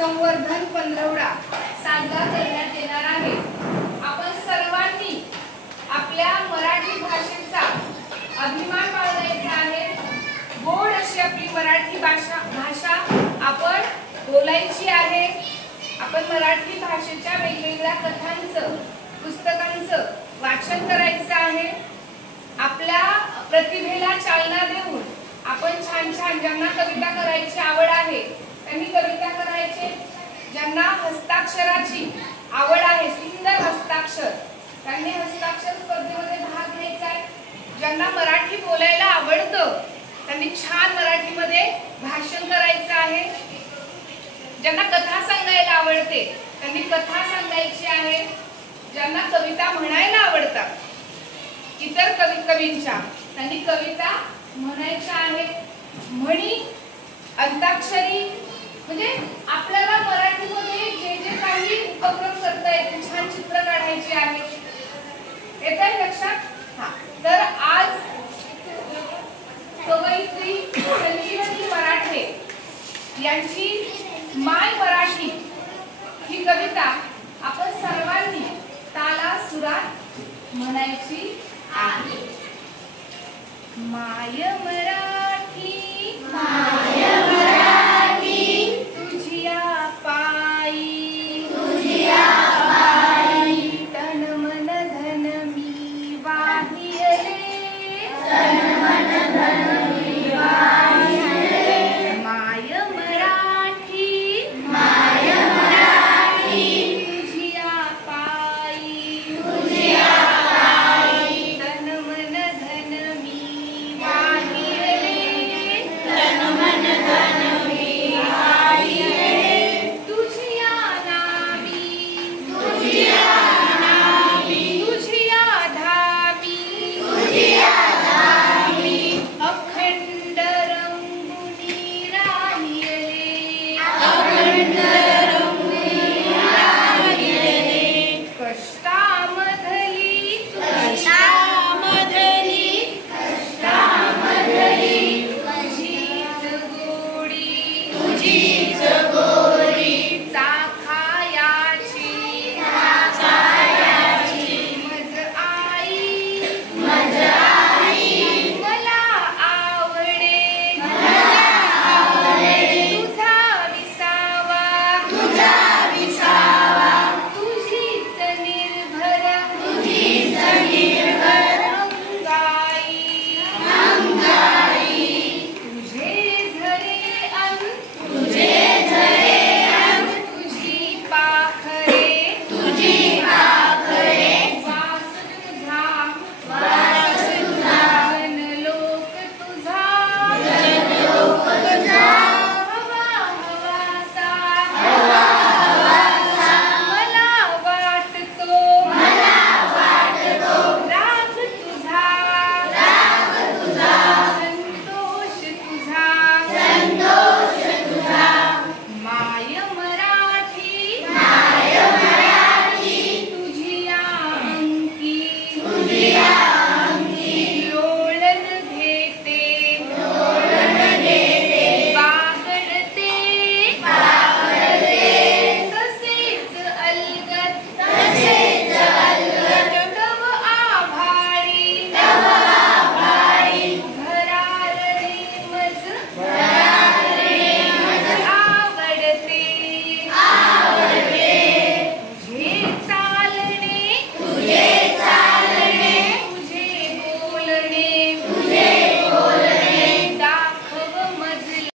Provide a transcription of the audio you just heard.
संवर्धन पंधरवडा साजरा करण्यात येणार आहे। आपण सर्वांनी आपल्या मराठी भाषेचा अभिमान बाळगायचा आहे। गोड अशी आपली मराठी भाषा आपण बोलायची आहे। आपण मराठी भाषेच्या वेगवेगळ्या कथांचं पुस्तकांचं वाचन करायचं आहे। आपल्या प्रतिभेला चालना देऊन आपण छान छान ज्यांना कविता करायची आवड आहे त्यांनी कविता करायचे, ज्यांना हस्ताक्षराची आवड आहे सुंदर हस्ताक्षर त्यांनी हस्ताक्षर स्पर्धेमध्ये भाग घ्यायचा आहे। ज्यांना मराठी बोलायला आवडतं त्यांनी छान मराठीमध्ये भाषण करायचं आहे। ज्यांना कथा सांगायला आवडते त्यांनी कथा सांगायची आहे। ज्यांना कविता म्हणायला आवडतात इतर कवींच्या त्यांनी कविता म्हणायच्या आहेत। म्हणी, अंताक्षरी म्हणजे आपल्याला मराठीमध्ये जे जे काही उपक्रम करता येतील, छान चित्र काढायचे आहेत। येतंय लक्षात? हा, तर आज कवयित्री संजीवनी मराठे यांची माय मराठी ही कविता आपण सर्वांनी ताला सुरात म्हणायची आहे। माय मराठी, माय